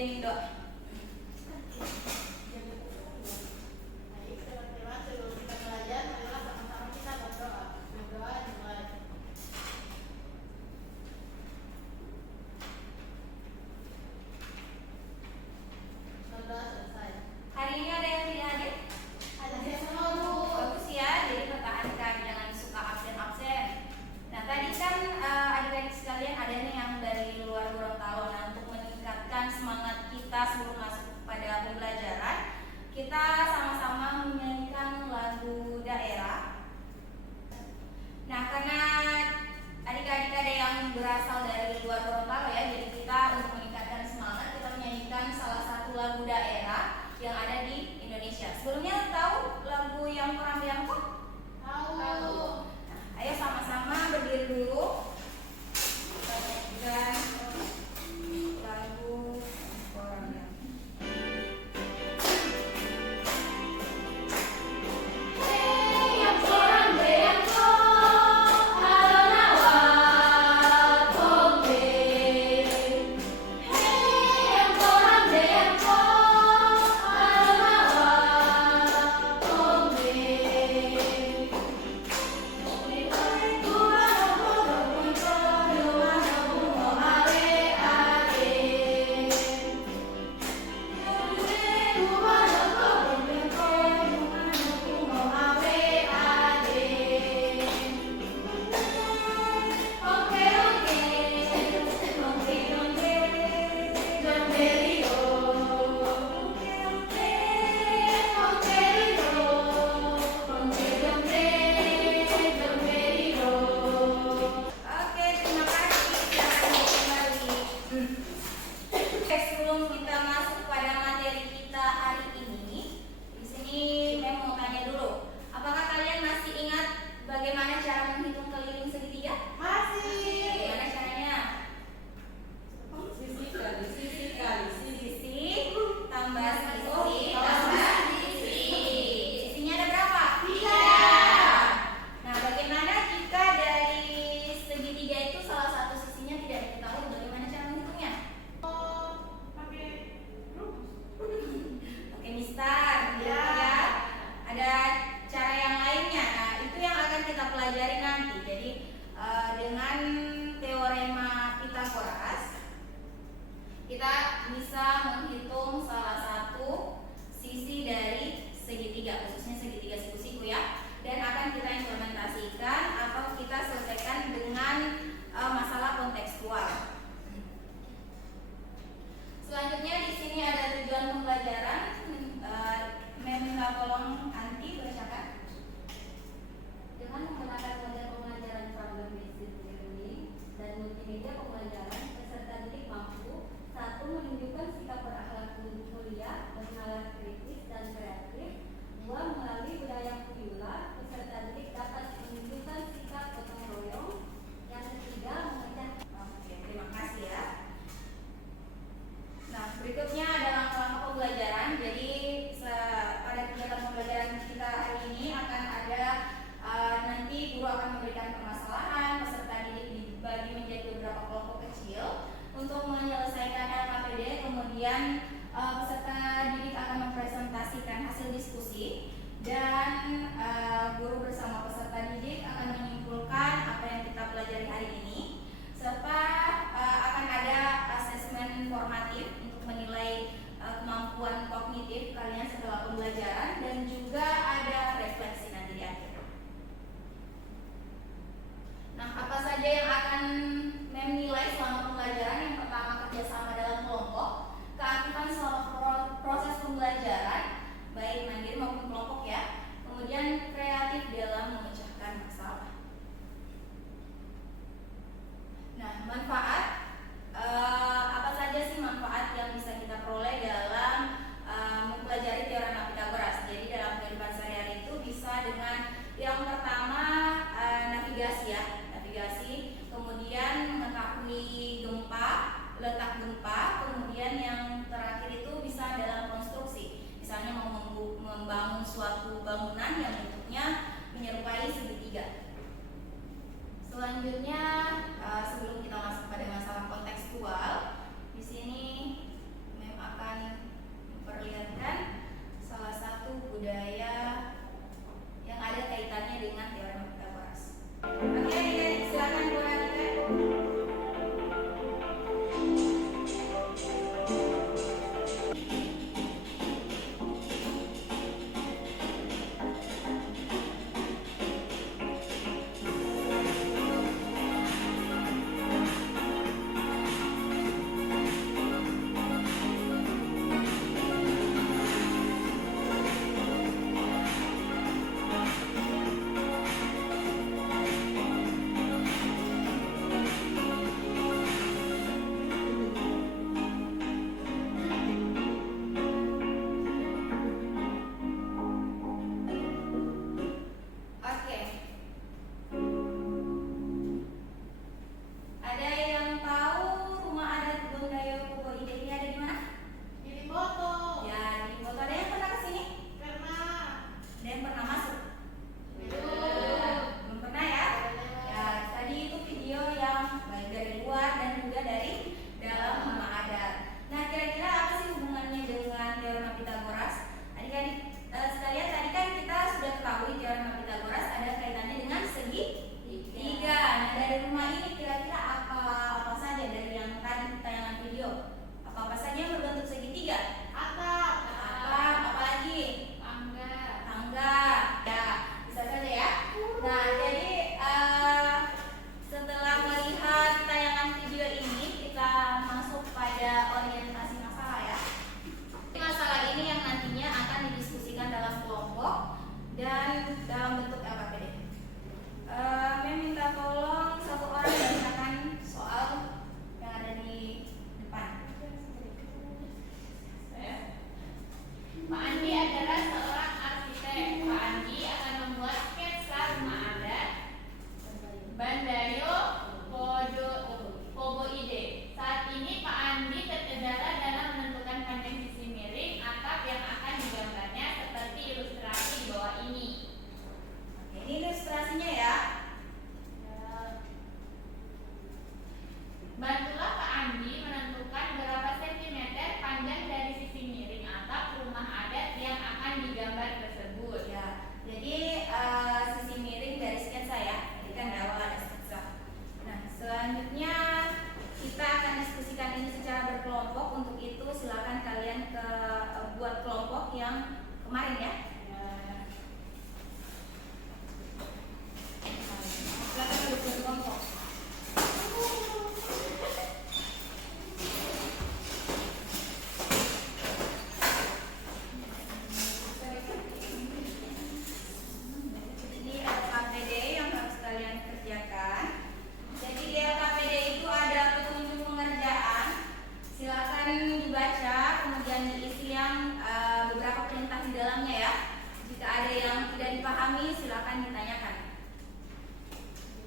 kemudian doa. Baik, teman-teman, sebelum kita belajar, marilah sama-sama kita berdoa. Berdoa dimulai. Berdoa selesai. Hari ini ada yang tidak hadir? Ada semua, Bu. Bagus ya, jadi pertahankan, jangan suka absen-absen. Nah tadi kan adik-adik sekalian ada nih yang dari luar Gorontalo. Nah untuk meningkatkan semangat kita sebelum masuk pada pembelajaran, kita sama-sama menyanyikan lagu daerah. Nah karena adik-adik ada yang berasal dari luar Gorontalo ya, jadi kita untuk meningkatkan semangat kita menyanyikan salah satu lagu daerah yang ada di Indonesia. Sebelumnya tahu lagu yang Korambian kok? Tahu. Nah, ayo sama-sama berdiri dulu. Kita nyanyikan lagu Korambian. Hey, dari luar dan juga dari dalam rumah adat. Nah, kira-kira apa sih hubungannya dengan teorema Pitagoras? Adik-adik sekalian, tadi kan kita sudah ketahui teorema Pitagoras ada kaitannya dengan segi tiga. Nah, dari rumah ini kira-kira apa saja dari yang tadi tayangan video? Apa saja yang berbentuk segitiga? Atap. Apalagi? Tangga. Ya, bisa saja ya. Nah, jadi setelah melihat tayangan video ini, kita masuk pada orientasi masalah ya. Masalah ini yang nantinya akan didiskusikan dalam kelompok dan dalam bentuk LKPD. Mem minta tolong satu orang membacakan soal yang ada di depan. Pak Andi adalah seorang arsitek. Pak Andi akan membuat sketsa rumah adat Bandayo Pogoide. Saat ini Pak Andi terkendala dalam menentukan panjang sisi miring atap yang akan digambarnya seperti ilustrasi di bawah ini. Oke, ini ilustrasinya ya. Bantulah Pak Andi menentukan berapa sentimeter panjang dari sisi miring atap rumah adat yang akan digambar tersebut. Ya, jadi sisi miring dari sketsa ya. Jadi kan di awal ada sketsa. Nah, selanjutnya kita akan diskusikan ini secara berkelompok. Untuk itu silakan kalian buat kelompok yang kemarin ya. Silakan buat kelompok. Ini LKPD yang harus kalian kerjakan. Jadi di LKPD itu ada petunjuk pengerjaan. Silakan dibaca, kemudian diisi yang beberapa perintah di dalamnya ya. Jika ada yang tidak dipahami, silakan ditanyakan.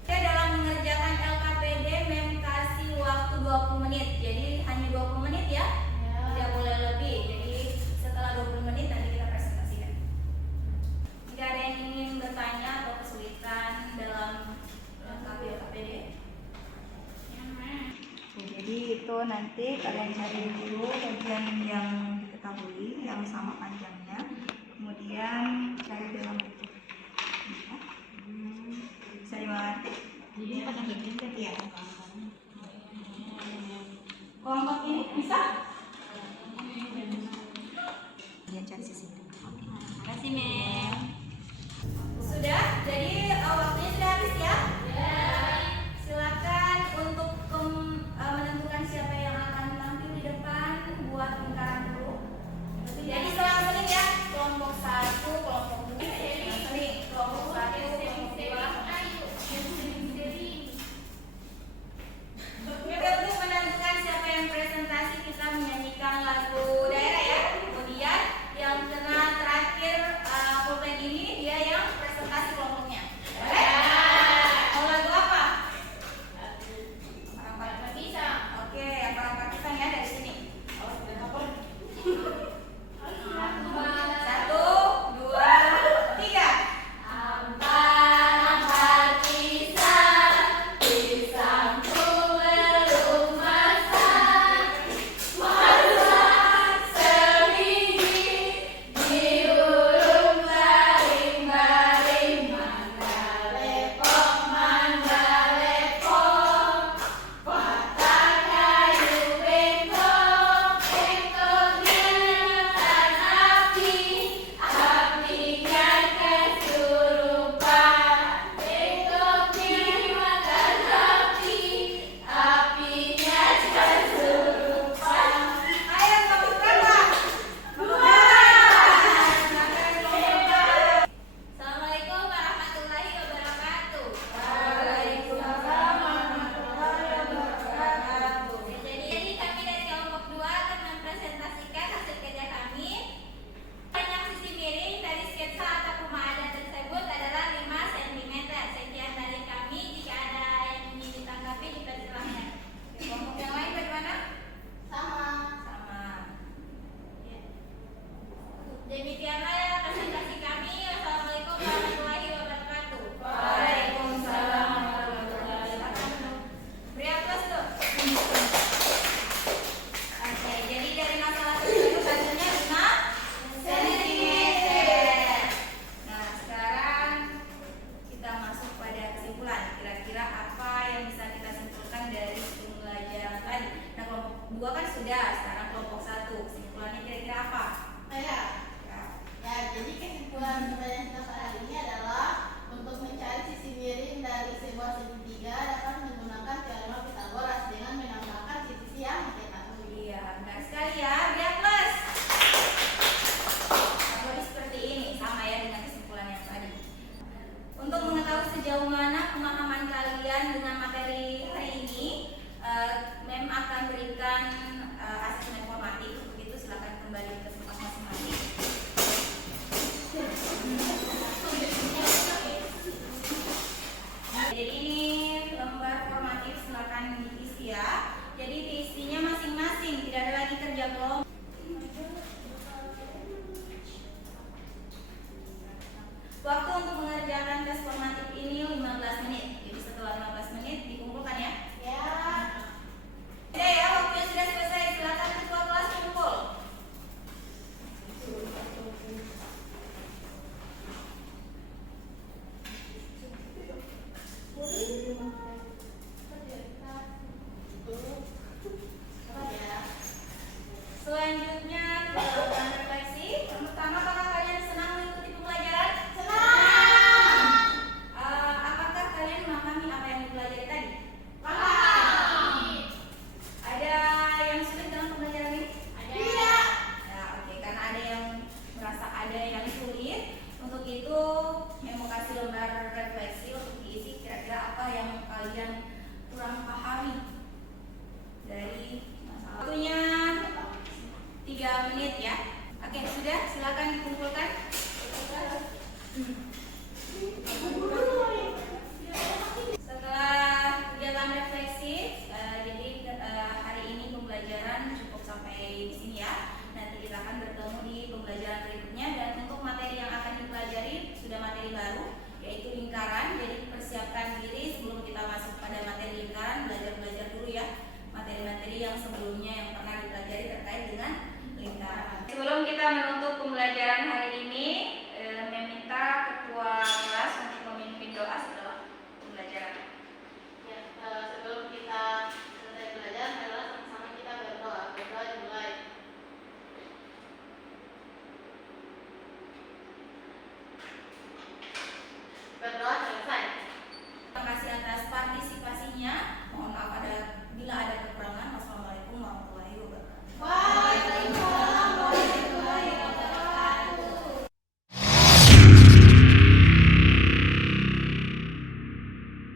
Oke, dalam mengerjakan LKPD mem kasih waktu 20 menit. Jadi hanya 20 menit ya. Tidak boleh lebih. Jadi setelah 20 menit nanti kita presentasikan. Jika ada yang ingin bertanya atau kesulitan dalam LKPD, jadi itu nanti kalian cari dulu bagian yang diketahui yang sama panjangnya, kemudian cari dalam buku. Bisa dimengerti? Jadi pakai hidung ya. Kelompok ini bisa? Kalian cari sisi. Terima kasih, Mem. Sudah? Jadi waktunya sudah habis ya? Silakan untuk menentukan siapa yang akan tampil di depan, buat lingkaran dulu. Jadi selang menit ya. Kelompok 1, kelompok 2, kelompok 1, kelompok 2. Untuk menentukan siapa yang presentasi, kita menyanyikan lagu daerah ya. Kemudian yang kena terakhir Sekarang kelompok 1. Kesimpulannya kira-kira apa? Ya, Ya. jadi kesimpulan pertanyaan kita pada hari ini adalah untuk mencari sisi miring dari sebuah segitiga dapat menggunakan teorema Pythagoras dengan menambahkan sisi yang diketahui. Iya, benar sekali ya. Biar plus. Jadi seperti ini, sama ya dengan kesimpulan yang tadi. Untuk mengetahui sejauh mana pemahaman kalian dengan materi hari ini, Mem akan berikan asesmen formatif. Untuk itu silakan kembali ke tempat masing-masing. Jadi ini lembar formatif, silakan diisi ya. Jadi diisinya masing-masing, tidak ada lagi kerja kelompok. Waktu untuk mengerjakan tes formatif ini 15 menit. Jadi setelah 15 menit dikumpulkan ya. Ya. Oke ya, waktunya sudah selesai. Silakan ketua kelas kumpul. Selanjutnya kita lakukan refleksi. Yang pertama, apakah kalian senang mengikuti pembelajaran? Senang. Apakah kalian memahami apa yang dipelajari tadi? Ada yang sulit dalam pembelajaran ini? Iya. Ya, oke. Karena ada yang merasa ada yang sulit. Untuk itu, mau kasih lembar refleksi untuk diisi kira-kira apa yang kalian kurang pahami dari masalah. Waktunya 3 menit ya. Oke, sudah, silakan dikumpulkan. Setelah kegiatan refleksi, jadi hari ini pembelajaran cukup sampai di sini ya. Nanti kita akan bertemu di pembelajaran berikutnya, dan untuk materi yang akan dipelajari sudah materi baru, yaitu lingkaran. Jadi persiapkan diri sebelum kita masuk pada materi lingkaran, belajar dulu ya materi-materi yang sebelumnya yang pernah